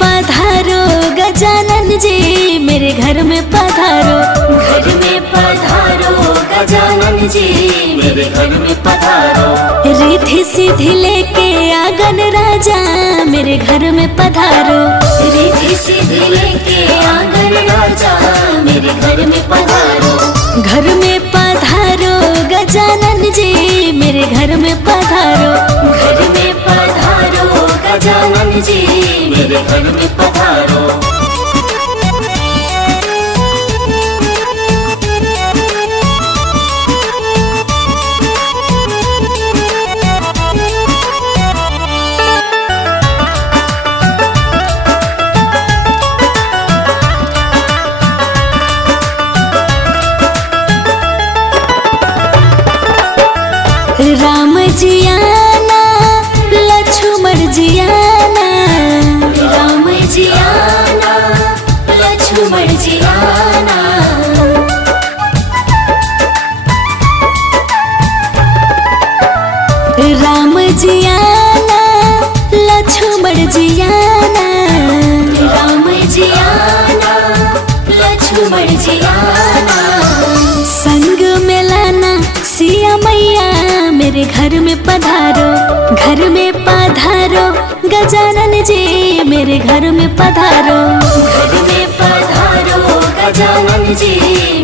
पधारो गजानन जी, मेरे घर में पधारो। घर में पधारो गजानन जी, मेरे घर में पधारो। रिद्धि सिद्धि लेके आंगन राजा, मेरे घर में पधारो। रिद्धि सिद्धि लेके आंगन राजा, मेरे घर में पधारो। घर में पधारो गजानन जी, मेरे घर में पधारो। घर में पधारो गजानन जी, मेरे घर में पधारो। राम जी आना, लक्ष्मण जी आना। राम जी आना, लक्ष्मण जी आना। राम जी आना, लक्ष्मण जी आना। राम जी आना, लक्ष्मण जी आना। संग में लाना सिया मैया, मेरे घर में पधारो। घर में पधारो गजानन जी, मेरे घर में पधारो। घर में पधारो गजानन जी,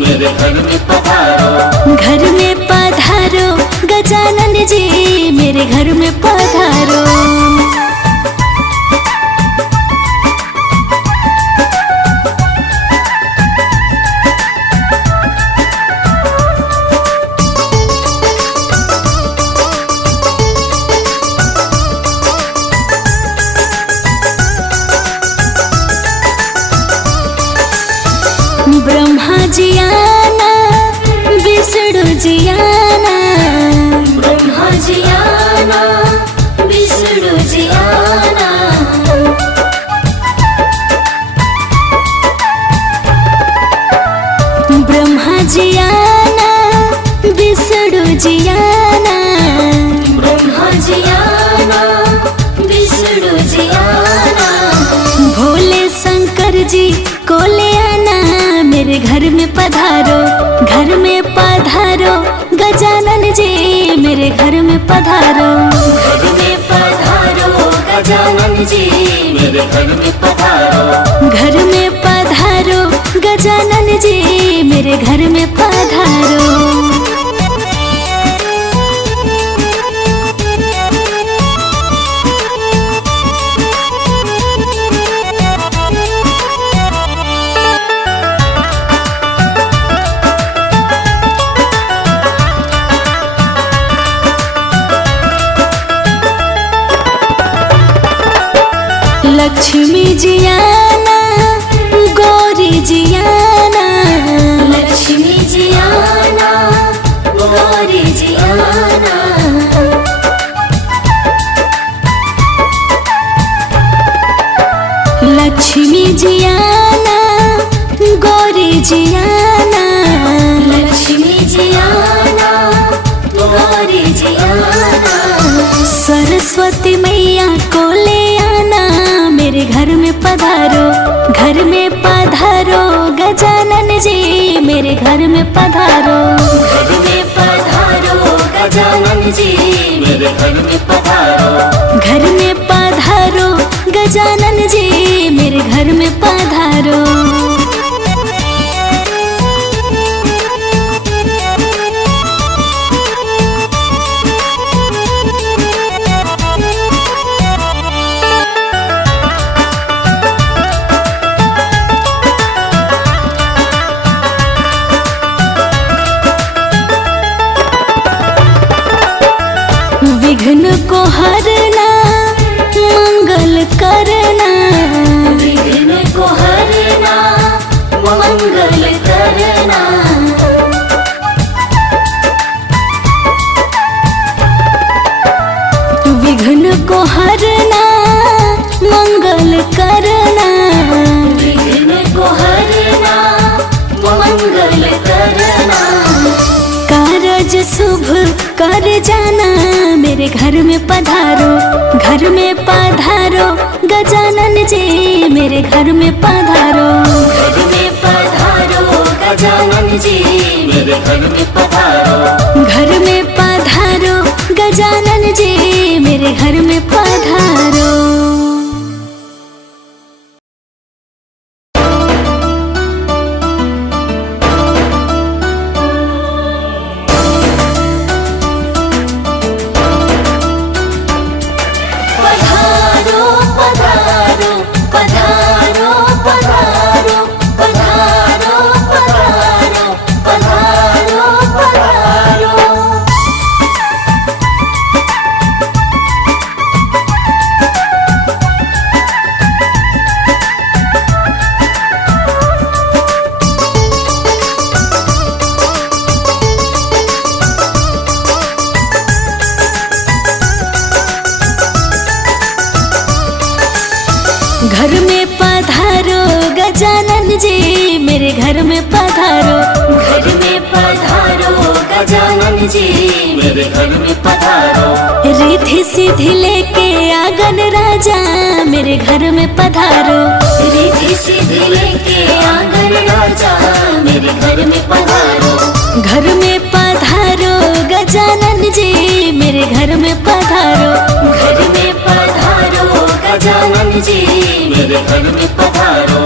मेरे घर में पधारो। घर में पधारो गजानन जी, मेरे घर में पधारो। ब्रह्मा जी आना, विष्णु जी आना। ब्रह्मा जी आना, विष्णु जी आना। ब्रह्मा जी आना, विष्णु जी आना। ब्रह्मा जी आना, विष्णु जी आना। भोले शंकर जी को ले आना, मेरे घर में पधारो। घर में पधारो गजानन जी, मेरे घर में पधारो। घर में पधारो गजानन जी, मेरे घर में पधारो। घर में पधारो गजानन जी, मेरे घर में पधारो। लक्ष्मी जी आना, गौरी जी आना। लक्ष्मी जी आना, गौरी जी आना। लक्ष्मी जी आना, गौरी जी आना। लक्ष्मी जी आना, गौरी जी आना। सरस्वती मैया को ले आना, मेरे घर में पधारो। घर में पधारो गजानन जी, मेरे घर में पधारो। घर में पधारो गजानन जी, मेरे घर में पधारो। घर में पधारो गजानन जी, मेरे घर में पधारो। विघ्न को हरना, मंगल करना। विघ्न को हरना, मंगल करना। विघ्न को हरना, मंगल करना। विघ्न को हरना, मंगल करना। कारज शुभ कर जाना, मेरे घर में पधारो। घर में पधारो गजानन जी, मेरे घर में पधारो। घर में पधारो गजानन जी मेरे घर में पधारो। घर में पधारो गजानन जी मेरे घर में पधारो। घर में पधारो गजानन जी मेरे घर में पधारो। घर में पधारो गजानन जी मेरे घर में पधारो। रिद्धि सिद्धि लेके आंगन राजा मेरे घर में पधारो। रिद्धि सिद्धि लेके आंगन राजा मेरे घर में पधारो। घर में पधारो गजानन जी मेरे घर में पधारो। घर में पधारो गजानन जी मेरे घर में पधारो।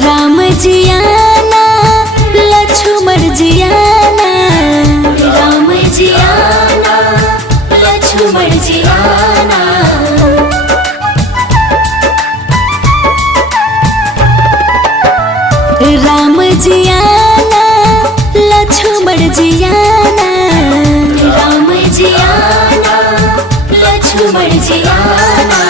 राम जी आना लक्ष्मण जी आना। राम जी आना लक्ष्मण जी आना। राम जी आना लक्ष्मण जी आना। राम जी आना लक्ष्मण जी आना।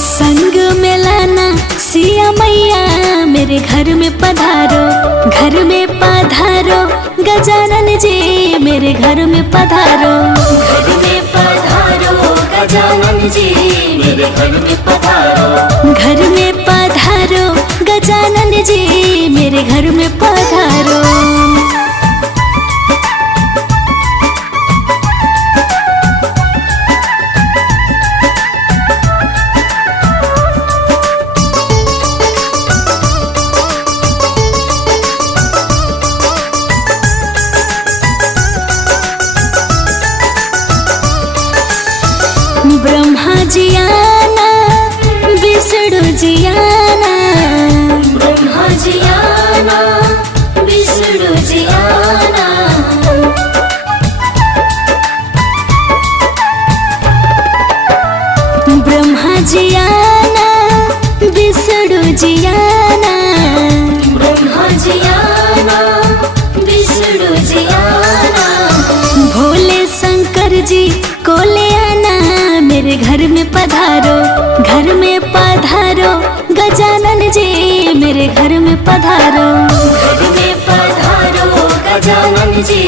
संग में लाना सिया मैया मेरे घर में पधारो। घर में पधारो गजानन जी मेरे घर में पधारो। घर में पधारो गजानन जी मेरे घर में पधारो। घर में पधारो गजानन जी मेरे घर में पधारो। ब्रह्मा जी आना विष्णु जी आना। ब्रह्मा जी आना विष्णु जी आना। ब्रह्मा जी आना विष्णु जी आना। ब्रह्मा जी आना विष्णु जी आना। भोले शंकर जी को ले आना मेरे घर में पधारो। घर में पधारो गजानन जी मेरे घर में पधारो। घर में पधारो गजानन जी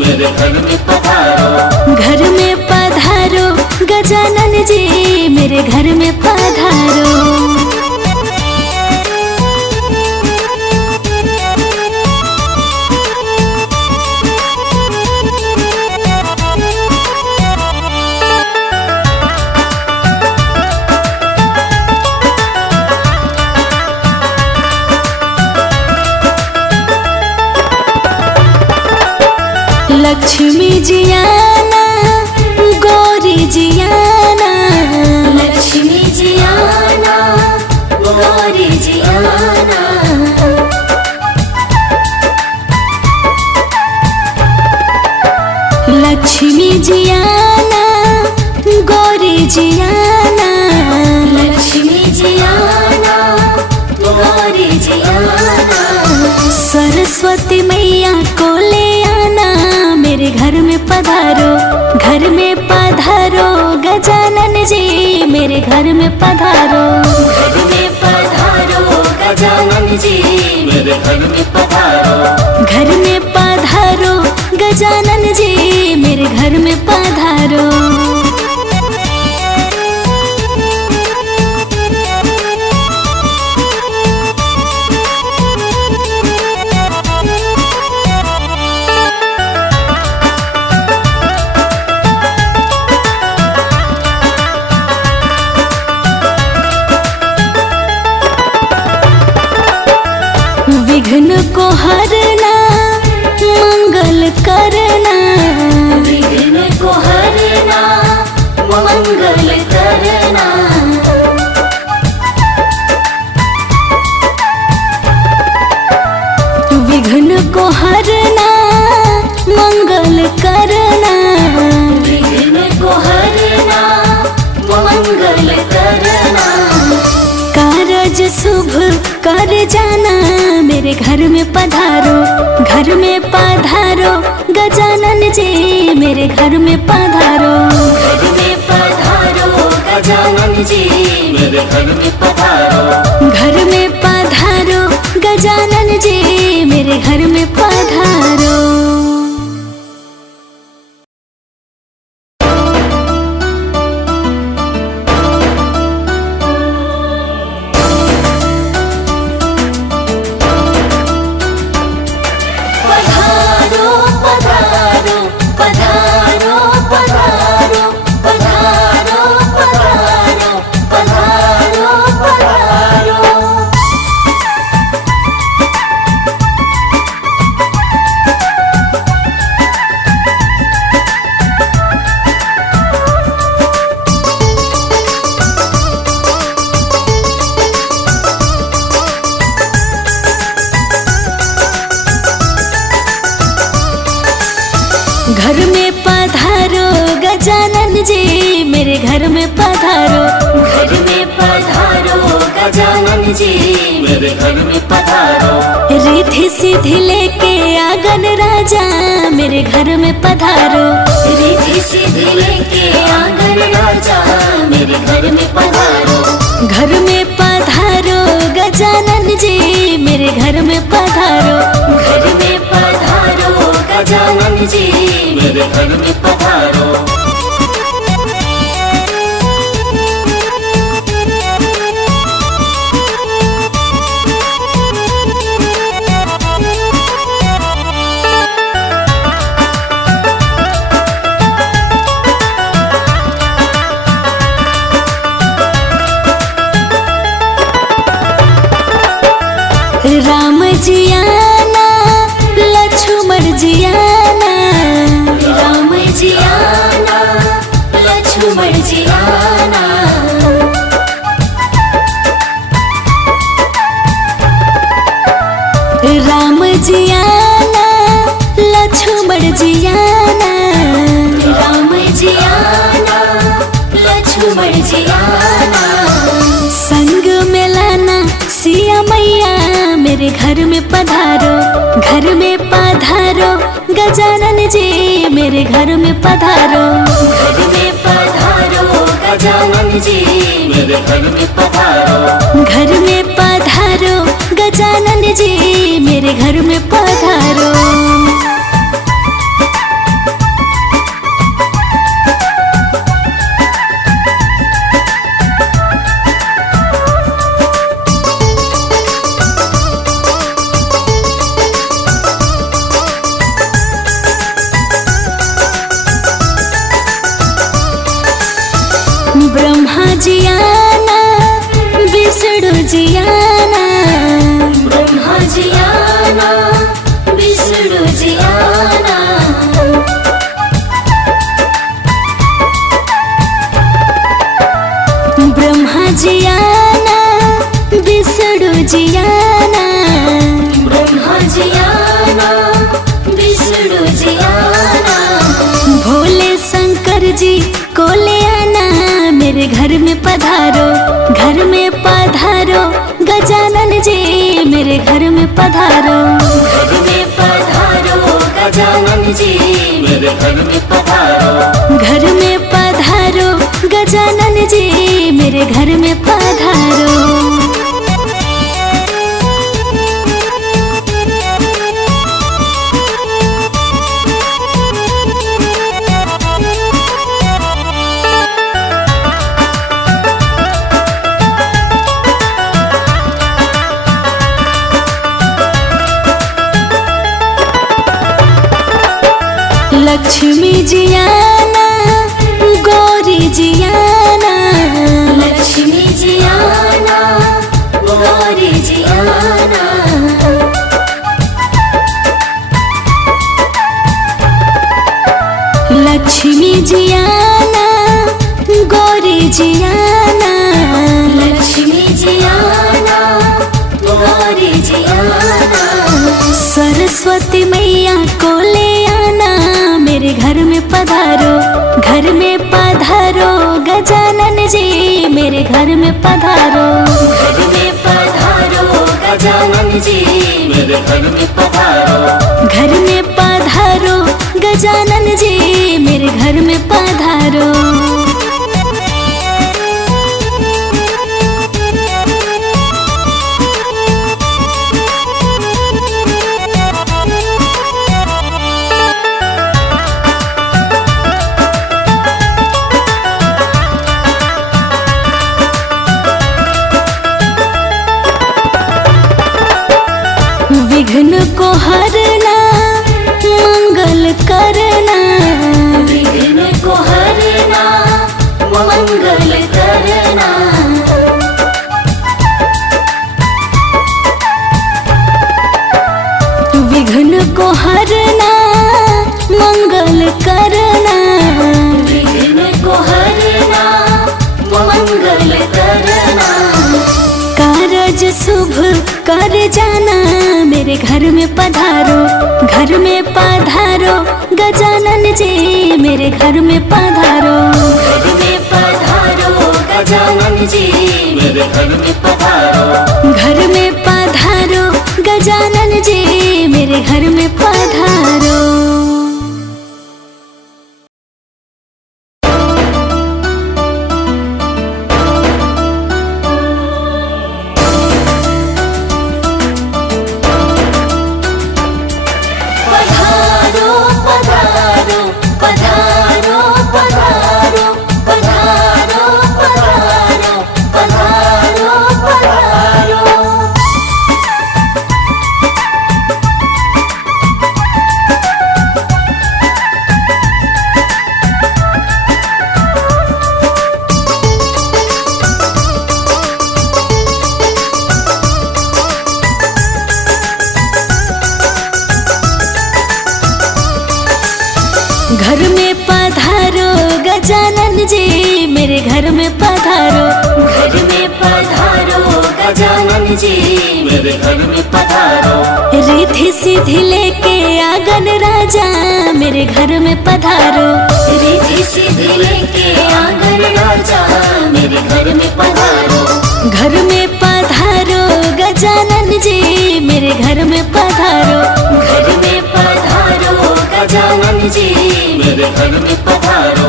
मेरे घर में पधारो। घर में पधारो गजानन जी मेरे घर में पधारो। लक्ष्मी जी आना गौरी जी आना। लक्ष्मी जी आना गौरी जी आना। लक्ष्मी जी आना गौरी जी आना। लक्ष्मी जी आना गौरी जी आना। सरस्वती मैया को ले आना मेरे घर में पधारो। घर में पधारो गजानन जी मेरे घर में पधारो। घर में पधारो गजानन जी मेरे घर में पधारो। घर में पधारो गजानन जी मेरे विघ्न को हरना मंगल करना, विघ्न को हरना मंगल करना। विघ्न को हरना मंगल करना, विघ्न को हरना मंगल करना। कारज शुभ कर जाना मेरे घर में पधारो, घर में पधारो गजानन जी मेरे घर में पधारो, घर में पधारो गजानन जी मेरे घर में पधारो, घर में पधारो गजानन जी मेरे घर में पधारो। घर में पधारो गजानन जी मेरे घर में पधारो, घर में पधारो गजानन जी मेरे घर में पधारो। रिद्धि सिद्धि लेके आंगन राजा मेरे घर में पधारो, रिद्धि सिद्धि लेके आंगन राजा मेरे घर में पधारो। घर में पधारो गजानन जी मेरे घर में पधारो, घर में पधारो गजानन जी मेरे घर में पधारो। राम जी आना लक्ष्मण जी आना, राम जी आना लक्ष्मण जी आना। राम जी आना लक्ष्मण जी आना, राम जी आना लक्ष्मण जी आना। संग में लाना सिया मैया मेरे घर में पधारो, घर में पधारो गजानन जी मेरे घर में पधारो, घर में पधारो गजानन जी मेरे घर में पधारो। घर में पधारो गजानन जी मेरे घर में पधारो। ब्रह्मा जी आना विष्णु जी आना, ब्रह्मा जी आना विष्णु जी आना। ब्रह्मा जी आना विष्णु जी आना, ब्रह्मा जी आना विष्णु जी आना। भोले शंकर जी को ले आना मेरे घर में पधारो, घर में पधारो गजानन जी मेरे घर में पधारो, घर में पधारो गजानन जी मेरे घर में पधारो। घर में पधारो गजानन जी मेरे घर में पधारो। लक्ष्मी जी आना गौरी जी आना, लक्ष्मी जी आना गौरी जी आना। लक्ष्मी जियाना गौरी जियाना, लक्ष्मी जियाना गौरी जियाना, सरस्वती मैया को ले आना मेरे घर में पधारो, घर में पधारो गजानन जी मेरे घर में पधारो, घर में पधारो गजानन जी मेरे घर में पधारो, घर में पधारो गजानन जी मेरे घर में पधारो। विघ्न को हरना मंगल करना, विघ्न को हरना मंगल करना, विघ्न को हरना मंगल करना, विघ्न को हरना मंगल करना, कारज शुभ कर जाना मेरे घर में पधारो, घर में पधारो गजानन जी मेरे घर में पधारो, घर में पधारो गजानन जी मेरे घर में पधारो, घर में पधारो गजानन जी मेरे घर में पधारो। घर में पधारो गजानन जी मेरे घर में पधारो, घर में पधारो गजानन जी मेरे घर में पधारो, रिद्धि सिद्धि लेके आंगन राजा मेरे घर में पधारो, रिद्धि सिद्धि लेके आंगन राजा मेरे घर में पधारो, घर में पधारो गजानन जी मेरे घर में पधारो, घर में पधारो गजानन जी मेरे घर में पधारो,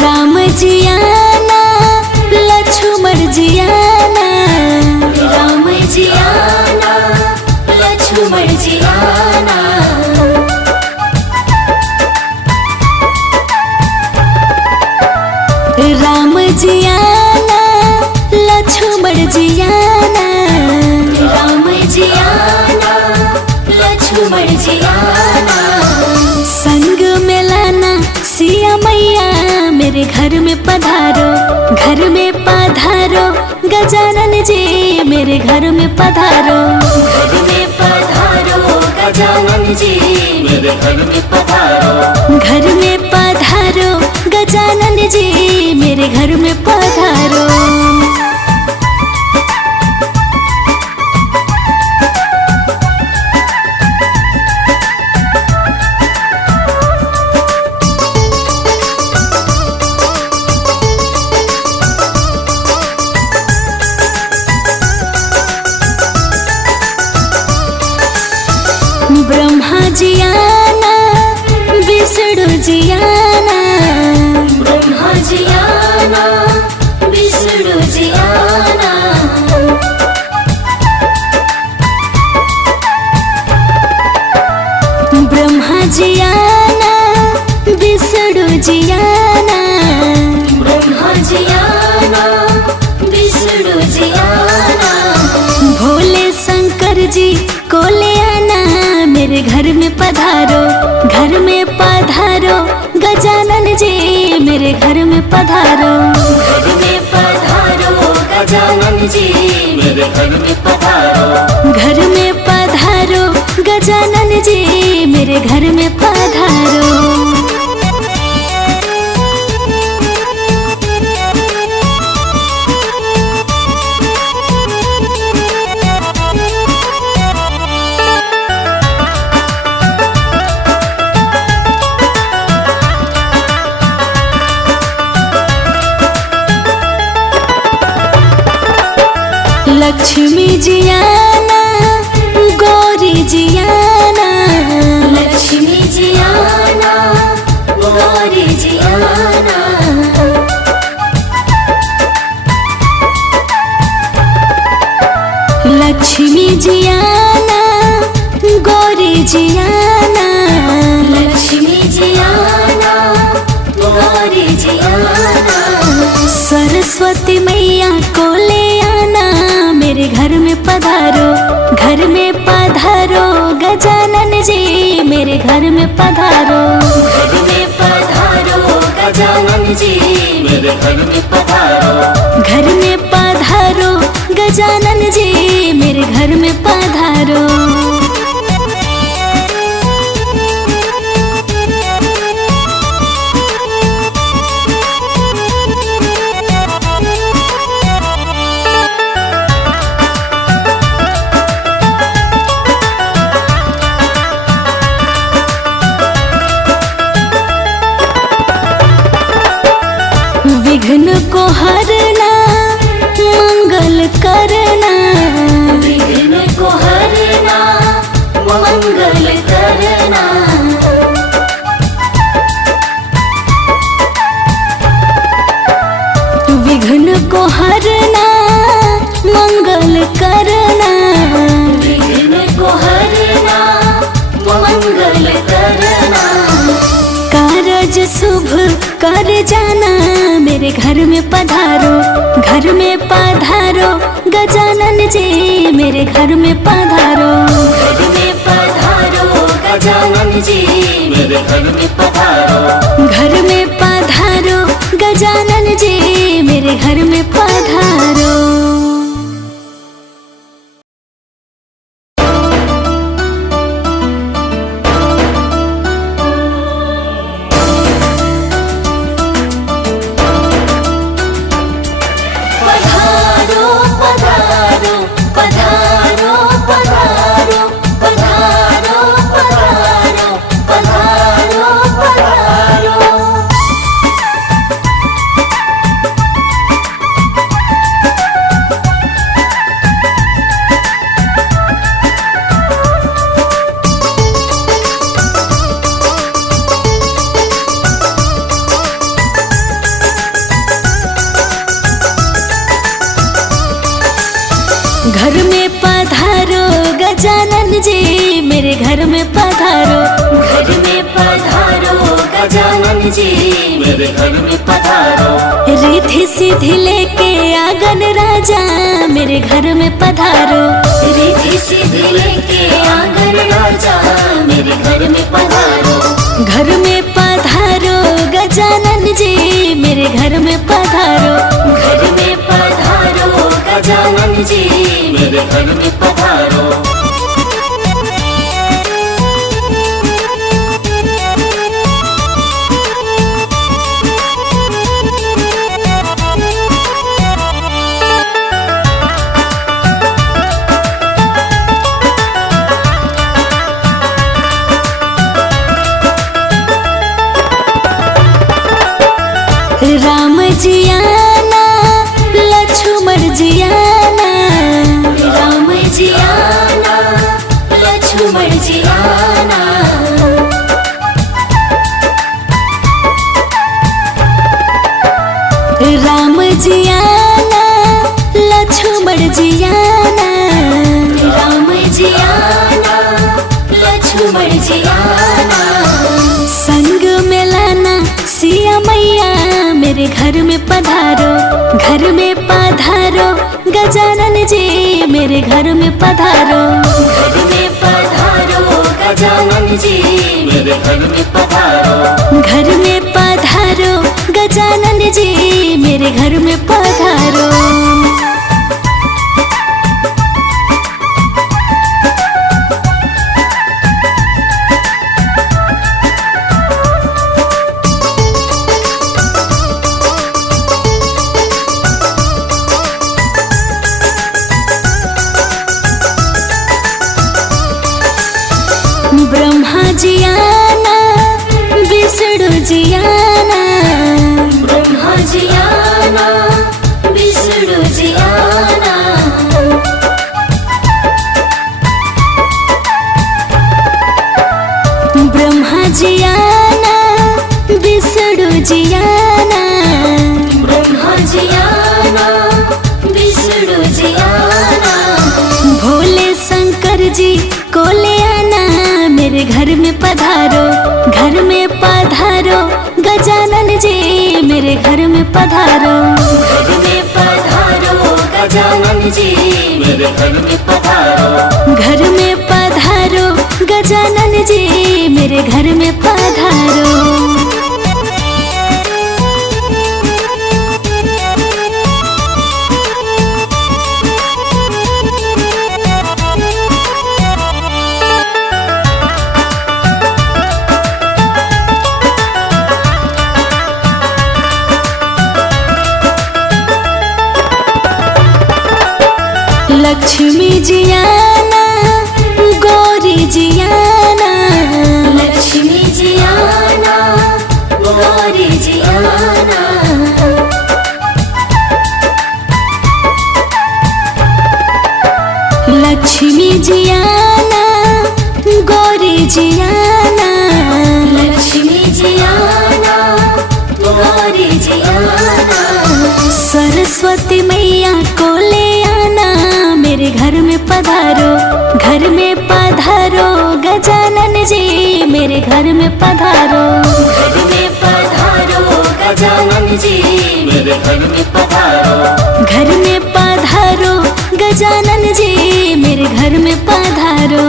राम जियाना लक्ष्मण जियाना, राम जियाना लक्ष्मण जियाना, राम जियाना लक्ष्मण जियाना, राम जियाना लक्ष्मण जियाना, संग में लाना सिया मैया मेरे घर में पधारो, घर में पधारो गजानन जी मेरे घर में पधारो, घर में पधारो गजानन जी मेरे घर में पधारो, घर में पधारो गजानन जी मेरे घर में पधारो। ब्रह्मा जियाना विष्णु जियाना, ब्रह्मा जी मेरे घर में पधारो। घर में पधारो गजानन जी मेरे घर में पधारो। घर में पधारो गजानन जी मेरे घर में पधारो। लक्ष्मी जी आना गौरी जी आना। लक्ष्मी जी आना गौरी जी आना। लक्ष्मी जी आना गौरी जी आना। लक्ष्मी जी आना गौरी जी आना। सरस्वती मैया को ले आना मेरे घर में पधारो। घर में पधारो गजानन जी मेरे घर में पधारो। घर में पधारो गजानन जी मेरे घर में पधारो। घर में पधारो गजानन जी मेरे घर में पधारो। विघ्न को हरना मंगल करना। विघ्न को हरना मंगल करना। विघ्न को हरना मंगल करना। विघ्न को हरना मंगल करना। कारज शुभ कर जाना मेरे घर में पधारो। घर में पधारो गजानन जी मेरे घर में पधारो। घर में पधारो गजानन जी मेरे घर में पधारो। घर में पधारो गजानन जी मेरे घर में पधारो। घर में पधारो गजानन जी मेरे घर में पधारो। घर में पधारो गजानन जी मेरे घर में पधारो। रिद्धि सिद्धि लेके आंगन राजा मेरे घर में पधारो। रिद्धि सिद्धि लेके आंगन राजा मेरे घर में पधारो। घर में पधारो गजानन जी मेरे घर में पधारो। घर में पधारो गजानन जी मेरे घर में पधारो। राम जी आना लक्ष्मण जी आना। राम जी आना लक्ष्मण जी आना। राम जी आना लक्ष्मण जी आना। राम जी आना लक्ष्मण जी आना। संग में लाना सिया मैया मेरे घर में पधारो। घर में पधारो गजानन जी मेरे घर में पधारो। घर में पधारो गजानन जी मेरे घर में पधारो। घर में पधारो गजानन जी को ले आना, मेरे घर में पधारो, घर में पधारो गजानन जी, मेरे घर में पधारो। घर में पधारो गजानन जी, मेरे घर में पधारो। घर में पधारो गजानन जी, मेरे घर में पधारो। लक्ष्मी जी आना, गौरी जी आना, लक्ष्मी जी आना, गौरी जी आना। लक्ष्मी जी आना, गौरी जी आना, लक्ष्मी जी आना, गौरी जी आना। सरस्वती मैया को ले आना, मेरे घर में पधारो, घर में पधारो गजानन जी, मेरे घर में पधारो। घर में पधारो गजानन जी, मेरे घर में पधारो। घर में पधारो गजानन जी, मेरे घर में पधारो।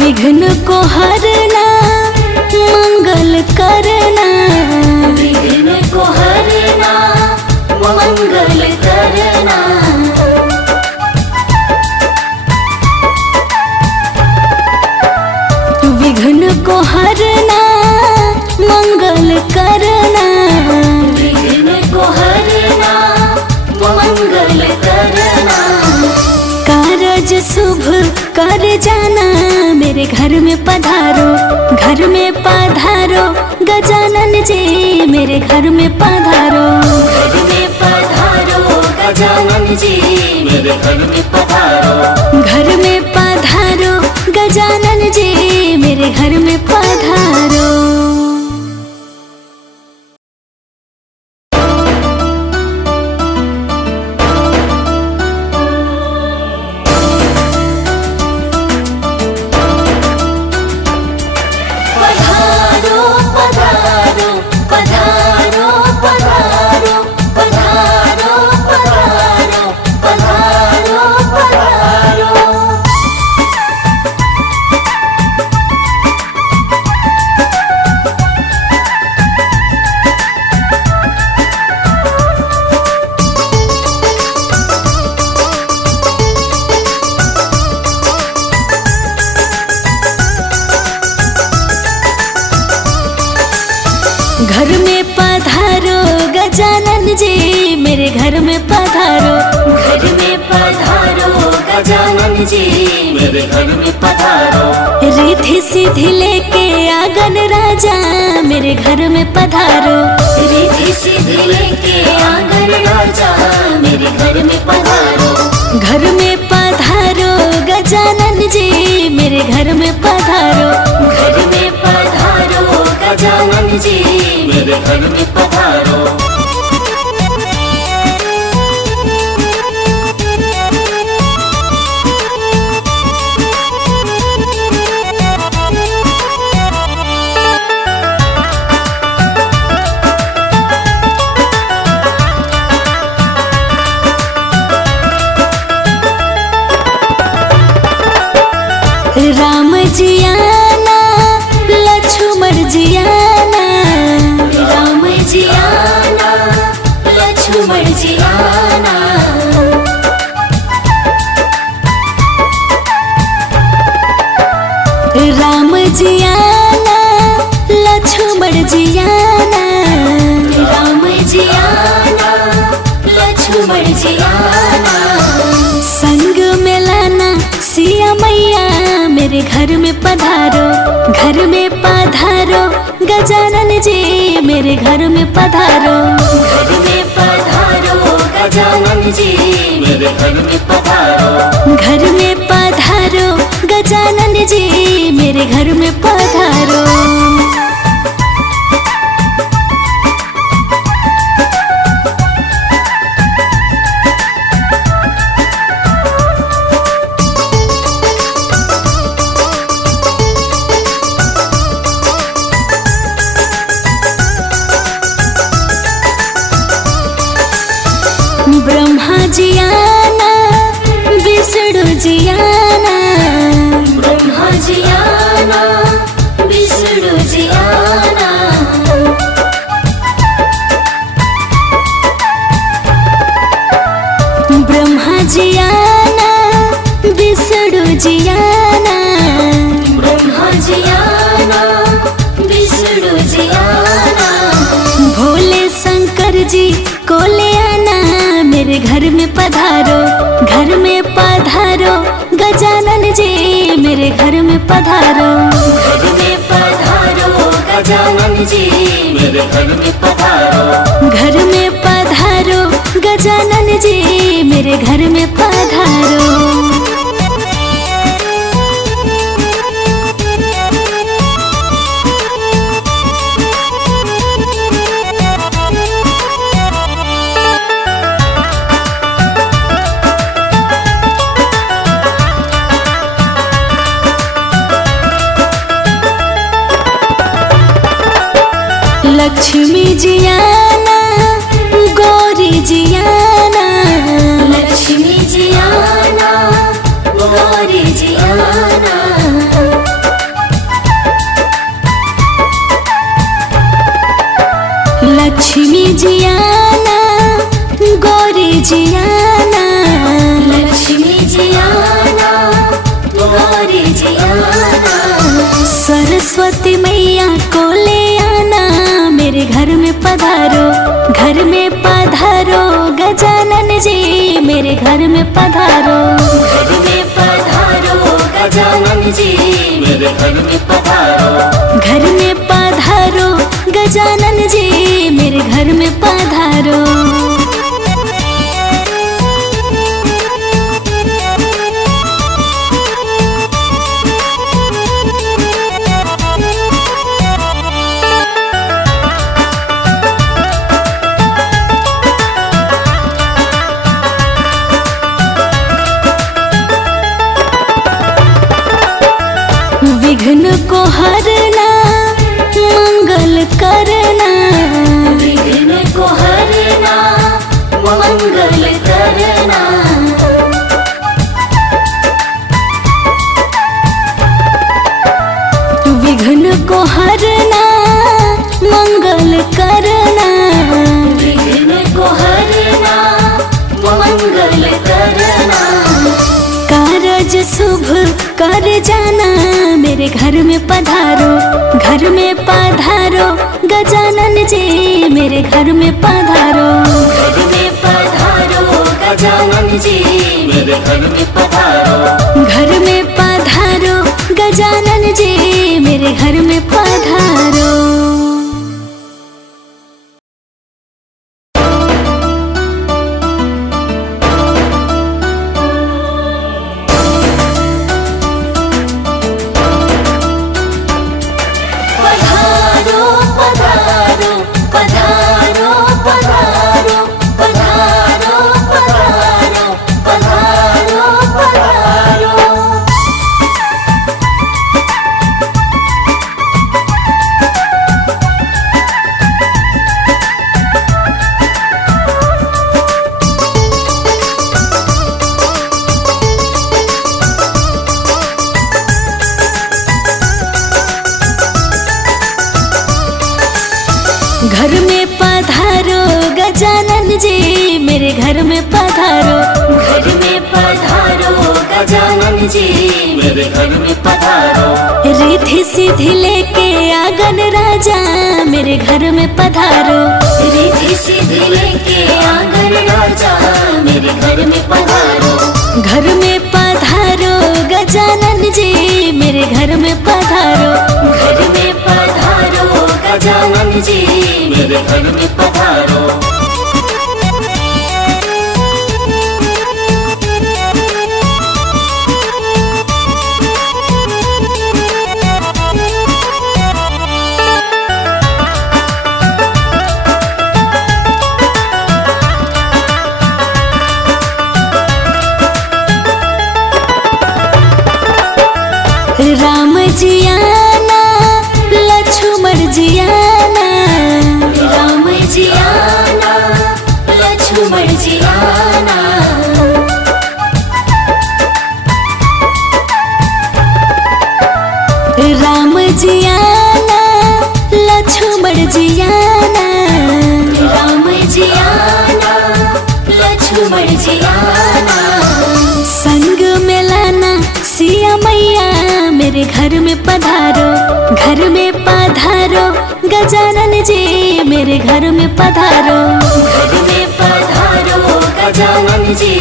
विघ्न को हरना, मंगल करना, विघ्न को हरना, मंगल करना। विघ्न को हरना, मंगल करना, विघ्न को हरना, मंगल करना। कारज शुभ कर जाना, मेरे घर में पधारो, घर में पधारो गजानन जी, मेरे घर में पधारो। घर में पधारो गजानन जी, मेरे घर में पधारो। घर में पधारो गजानन जी, मेरे घर में पधारो। घर में पधारो गजानन जी, मेरे घर में पधारो। घर में पधारो गजानन जी, मेरे घर में पधारो। रिद्धि सिद्धि लेके आंगन राजा, मेरे घर में पधारो। रिद्धि सिद्धि लेके आंगन राजा, मेरे घर में पधारो। घर में पधारो गजानन जी, मेरे घर में पधारो। घर में पधारो गजानन जी, मेरे घर में पधारो। राम जी आना, लक्ष्मण जी आना, राम जी आना, लक्ष्मण जी आना। राम जी आना, लक्ष्मण जी आना, राम जी आना, लक्ष्मण जी आना। संग में लाना सिया मैया, मेरे घर में पधारो, घर में पधारो गजानन जी, मेरे घर में पधारो। मेरे घर में पधारो। घर में पधारो गजानन जी मेरे घर में पधारो। ब्रह्मा जी आना विष्णु जी आना। ब्रह्मा जी आना विष्णु जी आना। ब्रह्मा जी आना विष्णु जी आना। ब्रह्मा जी आना विष्णु जी आना। भोले शंकर जी को ले आना मेरे घर में पधारो। घर में पधारो गजानन जी मेरे घर में पधारो। घर में पधारो गजानन जी मेरे घर में पधारो। घर में पधारो गजानन जी मेरे घर में पधारो। लक्ष्मी जी आना गौरी जी आना। लक्ष्मी जी आना गौरी जी आना। लक्ष्मी जी आना गौरी जी आना। लक्ष्मी जी आना गौरी जी आना। सरस्वती मैया को ले आना मेरे घर में पधारो। घर में पधारो गजानन जी मेरे घर में पधारो। घर में पधारो गजानन जी मेरे घर में पधारो। घर में पधारो गजानन जी मेरे घर में पधारो। विघ्न को हरना मंगल करना। विघ्न को हरना मंगल करना। विघ्न को हरना मंगल करना। विघ्न को हरना मंगल करना। कारज शुभ कर जाना मेरे घर में पधारो। घर में पधारो गजानन जी मेरे घर में पधारो। घर में पधारो गजानन जी मेरे घर में पधारो। घर में पधारो गजानन जी मेरे घर में पधारो। घर में पधारो गजानन जी मेरे घर में पधारो। घर में पधारो गजानन जी मेरे घर में पधारो। रिद्धि सिद्धि लेके आंगन राजा मेरे घर में पधारो। रिद्धि सिद्धि लेके आंगन राजा मेरे घर में पधारो। घर में पधारो गजानन जी मेरे घर में पधारो। घर में पधारो गजानन जी मेरे घर में पधारो। लक्ष्मण जी आना। संग में लाना सिया मैया मेरे घर में पधारो, घर में पधारो गजानन जी मेरे घर में पधारो। घर में पधारो गजानन जी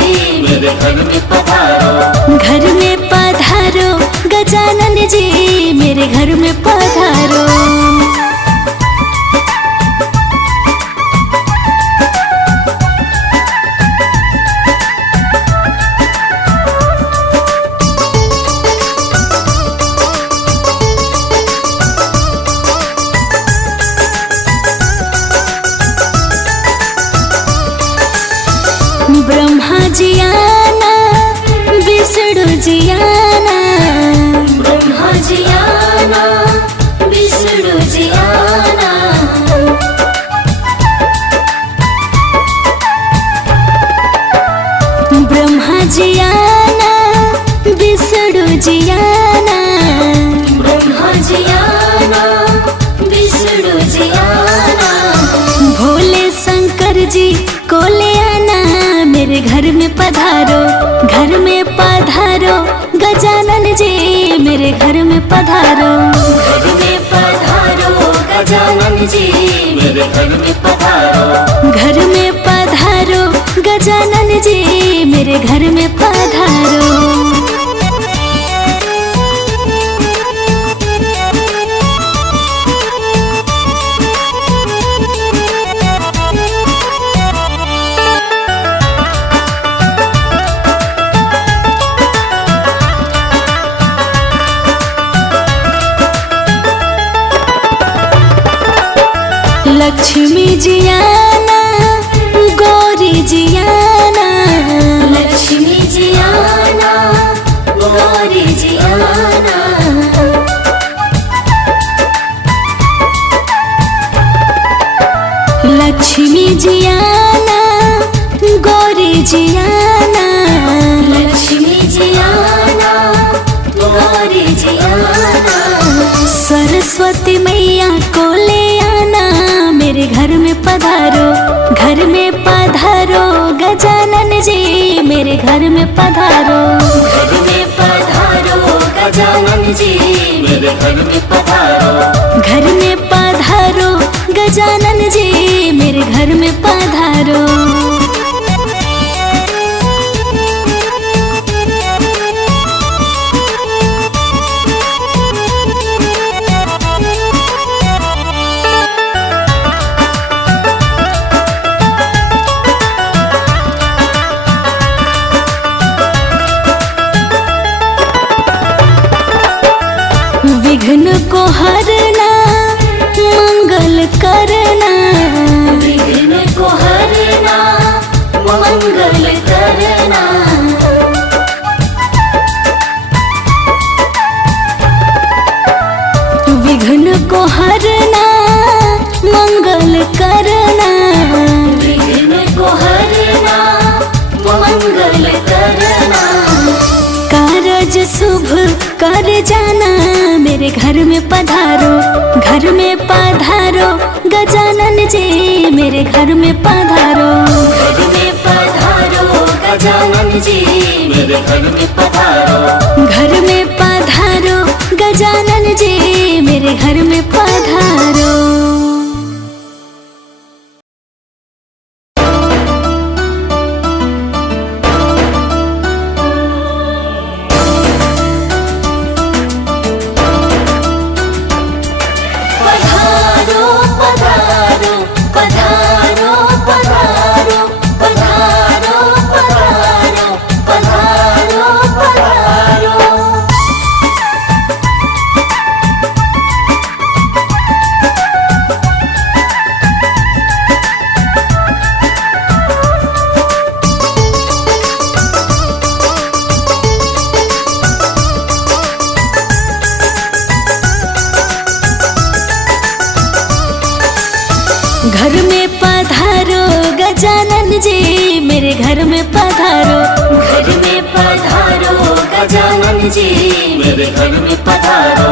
मेरे घर में पधारो। घर में पधारो गजानन जी मेरे घर में पधारो। ब्रह्मा जी आना, विष्णु जी आना। ब्रह्मा जी आना, विष्णु जी आना। ब्रह्मा जी आना, विष्णु जी आना। ब्रह्मा जी आना, विष्णु जी आना। भोले शंकर जी को ले आना मेरे घर में पधारो, घर में पधारो गजानन जी मेरे घर में पधारो। घर में पधारो गजानन जी मेरे घर में पधारो। घर में पधारो गजानन जी मेरे घर में पधारो। लक्ष्मी जी आना, गौरी जी आना। लक्ष्मी जी आना, गौरी जी आना। लक्ष्मी जी आना, गौरी जी आना। लक्ष्मी जी आना, गौरी जी आना। सरस्वती मैया को ले आना मेरे घर में पधारो, घर में पधारो गजानन जी मेरे घर में पधारो। घर में पधारो गजानन जी मेरे घर में पधारो। घर में पधारो गजानन जी मेरे घर में पधारो। विघ्न को हरना, मंगल करना। विघ्न को हरना, मंगल करना। विघ्न को हरना, मंगल करना। विघ्न को हरना, मंगल करना। कारज शुभ कर जाना मेरे घर में पधारो, घर में पधारो गजानन जी मेरे घर में पधारो। घर में पधारो गजानन जी मेरे घर में पधारो। घर में पधारो गजानन जी मेरे घर में पधारो। घर में पधारो गजानन जी मेरे घर में पधारो। घर में पधारो गजानन जी मेरे घर में पधारो।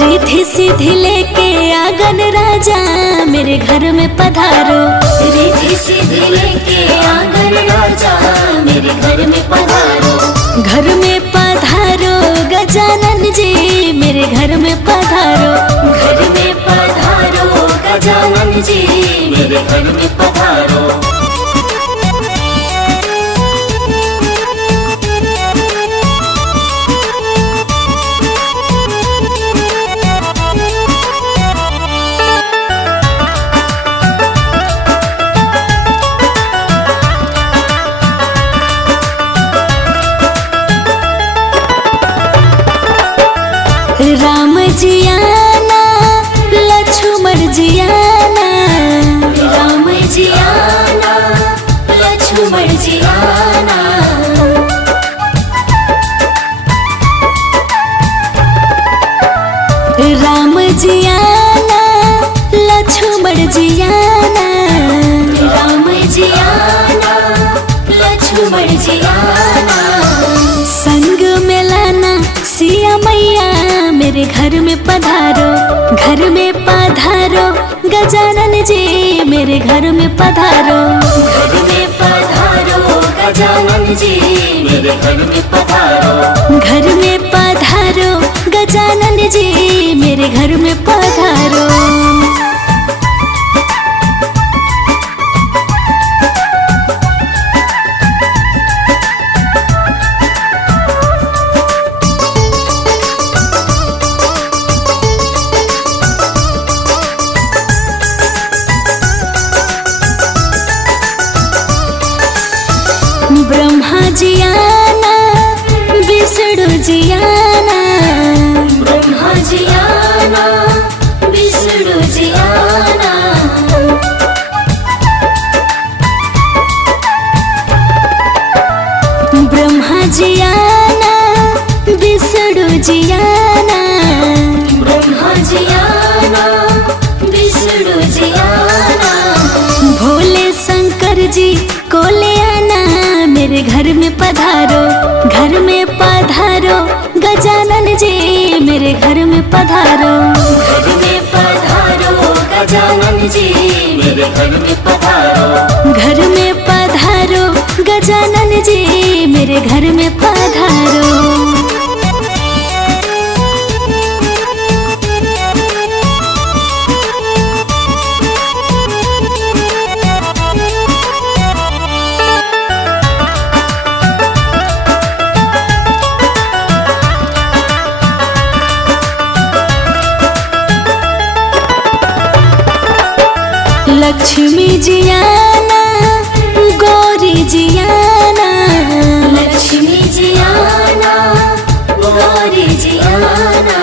रिद्धि सिद्धि लेके आंगन राजा मेरे घर में पधारो। रिद्धि सिद्धि लेके आंगन राजा घर में पधारो। घर में पधारो गजानन जी मेरे घर में पधारो। घर में पधारो गजानन जी मेरे घर में पधारो। राम जी आना लक्ष्मण जी आना। राम जी आना लक्ष्मण जी आना। राम जी आना लक्ष्मण जी आना। राम जी आना लक्ष्मण जी आना। संग में लाना सिया मैया मेरे घर में पधारो। घर में पधारो गजानन जी मेरे घर में पधारो। घर में पधारो गजानन जी मेरे घर में पधारो। घर में पधारो गजानन जी मेरे घर में पधारो। ब्रह्मा जी आना विष्णु जी आना। ब्रह्मा जी आना विष्णु जी आना। ब्रह्मा जी आना विष्णु जी आना। ब्रह्मा जी आना विष्णु जी आना। भोले शंकर जी को ले आना मेरे घर में पधारो। घर में पधारो गजानन जी मेरे घर में पधारो। घर में पधारो गजानन जी मेरे घर में पधारो। घर में पधारो गजानन जी मेरे घर में पधारो। लक्ष्मी जी आना गौरी जी आना। लक्ष्मी जी आना गौरी जी आना।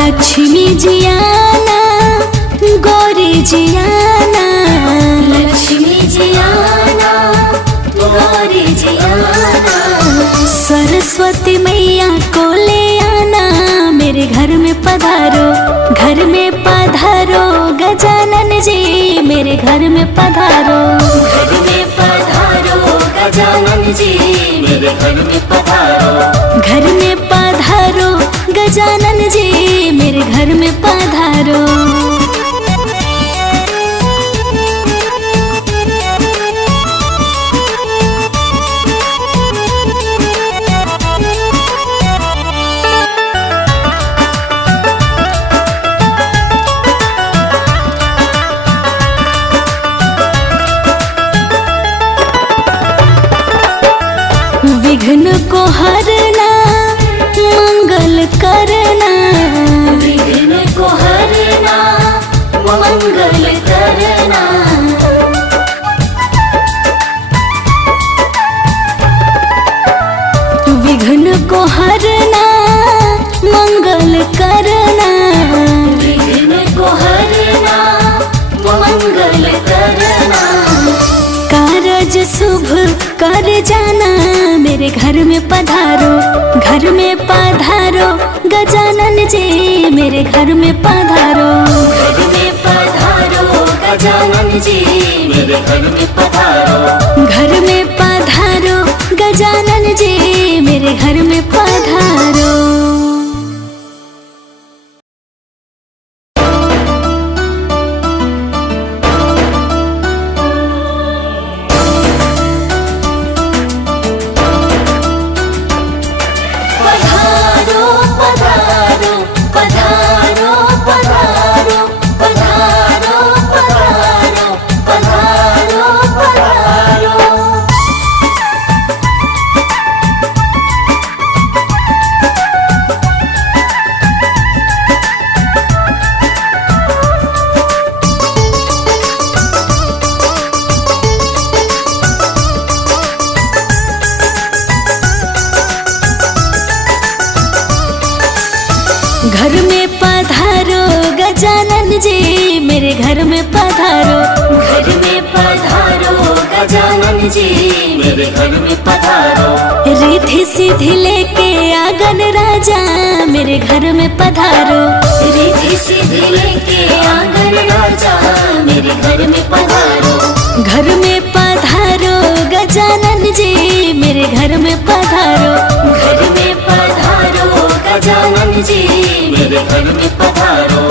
लक्ष्मी जी आना गौरी जी आना। लक्ष्मी जी आना गौरी जी आना। सरस्वती मैया को ले आना मेरे घर में पधारो। घर में पधारो गजानन जी मेरे घर में पधारो। घर में पधारो गजानन जी मेरे घर में पधारो। घर में पधारो गजानन जी मेरे घर में पधारो। विघ्न को हरना मंगल करना। विघ्न को हरना मंगल करना। विघ्न को हरना मंगल करना। विघ्न को हरना मंगल करना। कारज शुभ कर जाना मेरे घर में पधारो। घर में पधारो गजानन जी मेरे घर में पधारो। घर में पधारो गजानन जी मेरे घर में पधारो। घर में पधारो गजानन जी मेरे घर में पधारो। घर में पधारो गजानन जी मेरे घर में पधारो। घर में पधारो गजानन जी मेरे घर में पधारो। रिद्धि सिद्धि लेके आंगन राजा मेरे घर में पधारो। रिद्धि सिद्धि लेके आंगन राजा मेरे घर में पधारो। घर में पधारो गजानन जी मेरे घर में पधारो। घर में पधारो गजानन जी मेरे घर में पधारो।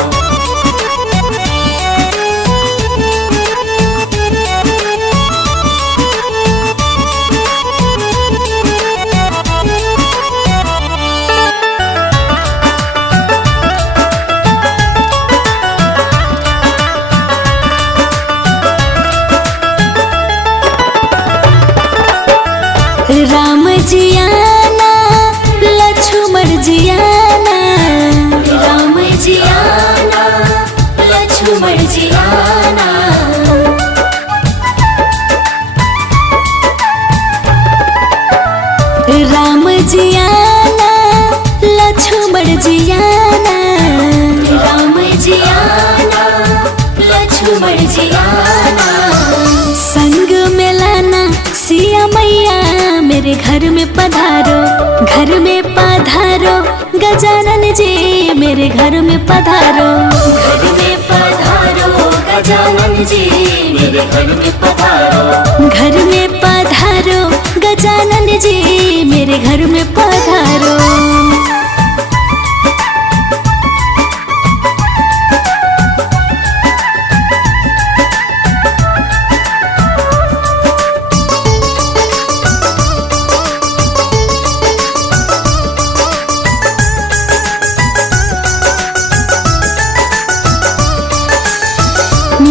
राम जी आना लक्ष्मण जी आना। राम जी आना लक्ष्मण जी आना। राम जी आना लक्ष्मण जी आना। राम जी आना लक्ष्मण जी आना। संग में लाना सिया मैया मेरे घर में पधारो। घर में पधारो गजानन जी मेरे घर में पधारो। घर में पधारो गजानन जी मेरे घर में पधारो। घर में पधारो गजानन जी मेरे घर में पधारो।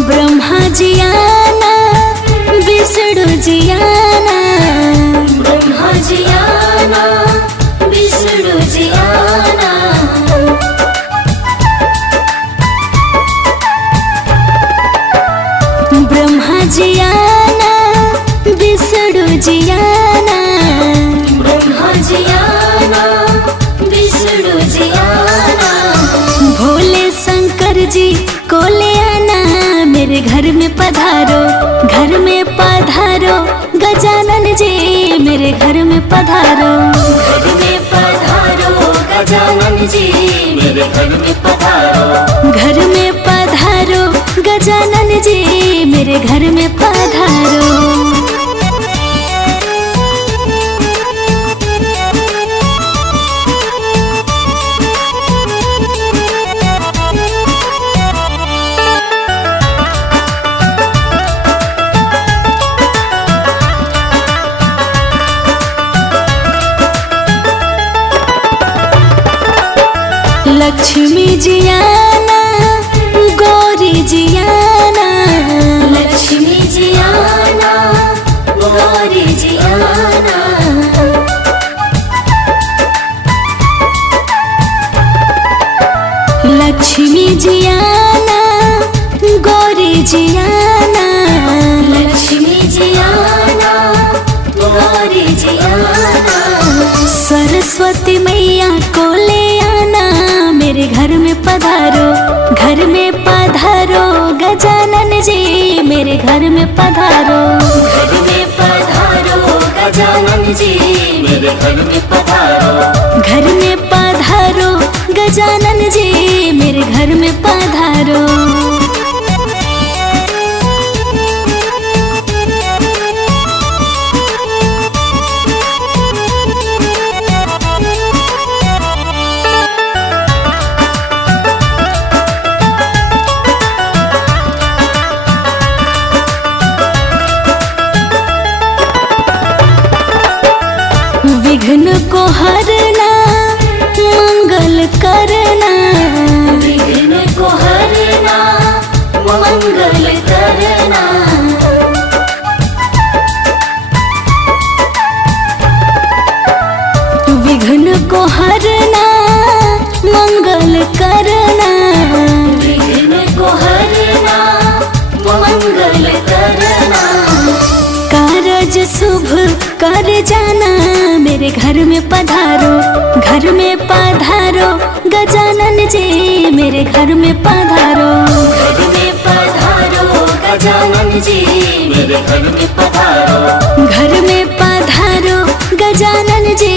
ब्रह्मा जी आना विष्णु जी आना। ब्रह्मा जी आना विष्णु जी आना। ब्रह्मा जी आना विष्णु जी आना। ब्रह्मा जी आना विष्णु जी आना। भोले शंकर जी को ले आना मेरे घर में पधारो। घर में पधारो गजानन जी मेरे घर में पधारो। घर में पधारो गजानन जी मेरे घर में पधारो। घर में पधारो गजानन जी मेरे घर में पधारो। लक्ष्मी जी आना गौरी जी आना। लक्ष्मी जी आना गौरी जी आना। लक्ष्मी जी आना गौरी जी आना। लक्ष्मी जी आना गौरी जी आना। सरस्वती मैया को ले आना मेरे घर में पधारो। घर में पधारो गजानन जी मेरे घर में पधारो। घर में पधारो गजानन जी मेरे घर में पधारो। घर में पधारो गजानन जी मेरे घर में पधारो। विघ्न को हरना मंगल करना। विघ्न को हरना मंगल करना। विघ्न को हरना मंगल करना। विघ्न को हरना मंगल करना। कारज शुभ कर जाना मेरे घर में पधारो। घर में पधारो गजानन जी मेरे घर में पधारो। घर में पधारो गजानन जी मेरे घर में पधारो। घर में पधारो गजानन जी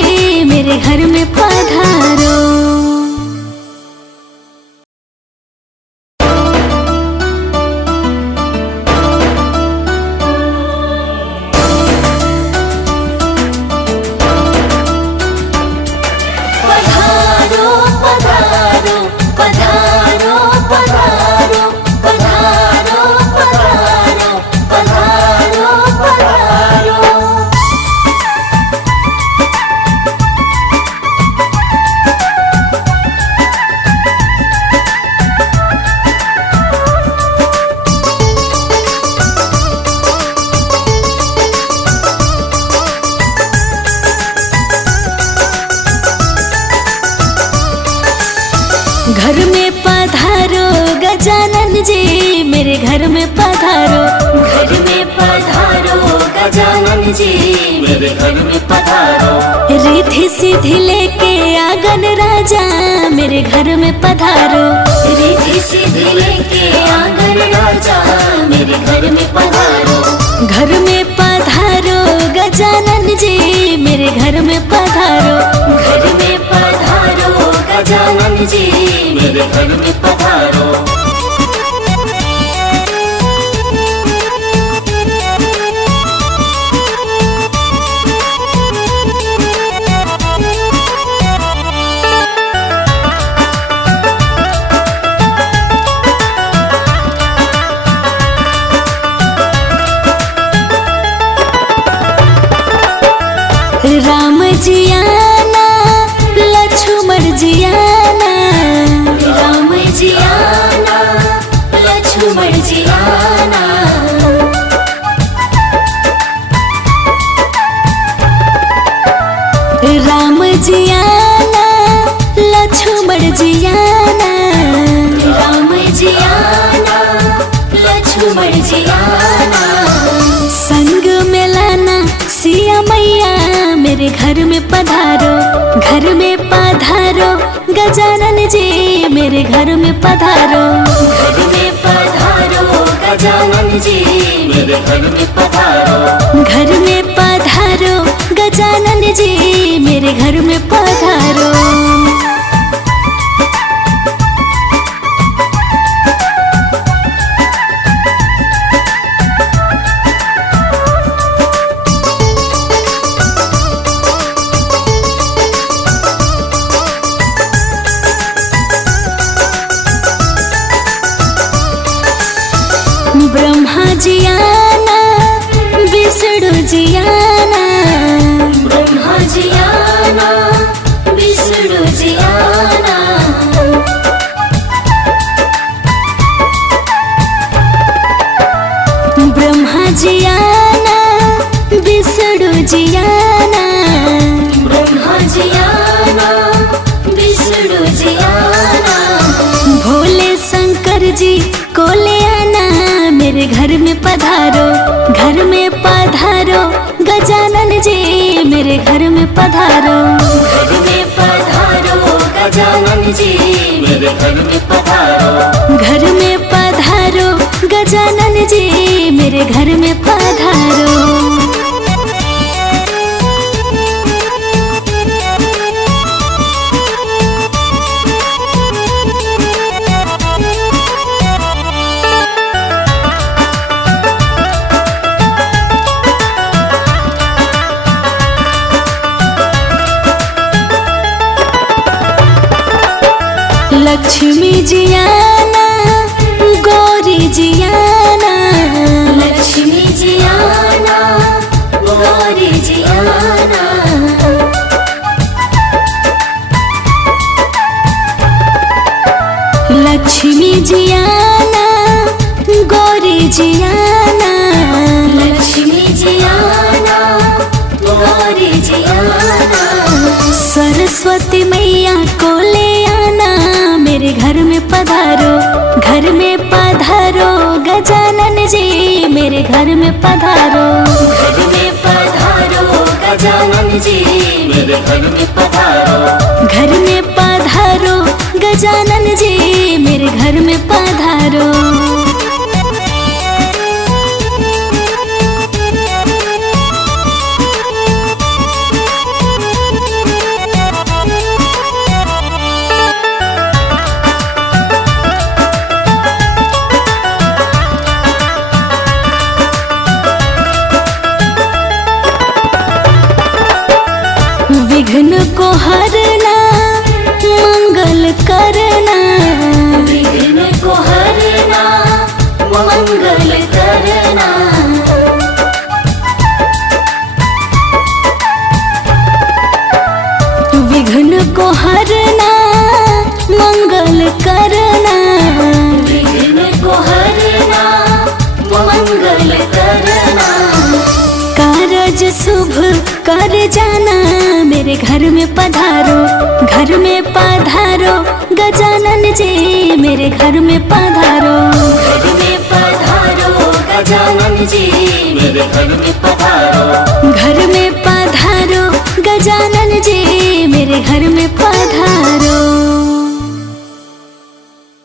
मेरे घर में पधारो। घर में पधारो गजानन जी मेरे घर में पधारो। घर में पधारो गजानन जी मेरे घर में पधारो। रिद्धि सिद्धि लेके आंगन राजा मेरे घर में पधारो। रिद्धि सिद्धि लेके आंगन राजा मेरे घर में पधारो। घर में पधारो गजानन जी मेरे घर में पधारो। घर में पधारो गजानन जी मेरे घर में पधारो। राम जी आना लक्ष्मण जी आना। राम जी आना लक्ष्मण जी आना। राम जी आना लक्ष्मण जी आना। राम जी आना लक्ष्मण जी आना। संग में लाना सिया मैया मेरे घर में पधारो। घर में पधारो गजानन जी मेरे घर में पधारो। घर में पधारो गजानन जी मेरे घर में पधारो। घर में पधारो गजानन जी मेरे घर में पधारो। ब्रह्मा जी आना विष्णु जी आना। ब्रह्मा जी आना विष्णु जी आना। ब्रह्मा जी आना विष्णु जी आना। ब्रह्मा जी आना विष्णु जी आना। भोले शंकर जी को ले आना मेरे घर में पधारो। घर में पधारो गजानन जी मेरे घर में पधारो। घर में पधारो गजानन जी मेरे घर में पधारो। घर में पधारो गजानन जी मेरे घर में पधारो। लक्ष्मी जी आना गौरी जी आना। लक्ष्मी जी आना गौरी जी आना। लक्ष्मी जी आना गौरी जी आना। लक्ष्मी जी आना गौरी जी आना। सरस्वती मैया को ले आना मेरे घर में पधारो। घर में पधारो गजानन जी मेरे घर में पधारो। घर में पधारो गजानन जी मेरे घर में पधारो। घर में पधारो गजानन जी मेरे घर में पधारो। विघ्न को हरना मंगल करना, विघ्न को हरना मंगल करना, विघ्न को हरना मंगल करना, विघ्न को हरना मंगल करना, कारज शुभ कर जाना मेरे घर में पधारो, घर में पधारो गजानन जी मेरे घर में पधारो। घर में पधारो गजानन जी मेरे घर में पधारो, घर में पधारो गजानन जी मेरे घर में पधारो।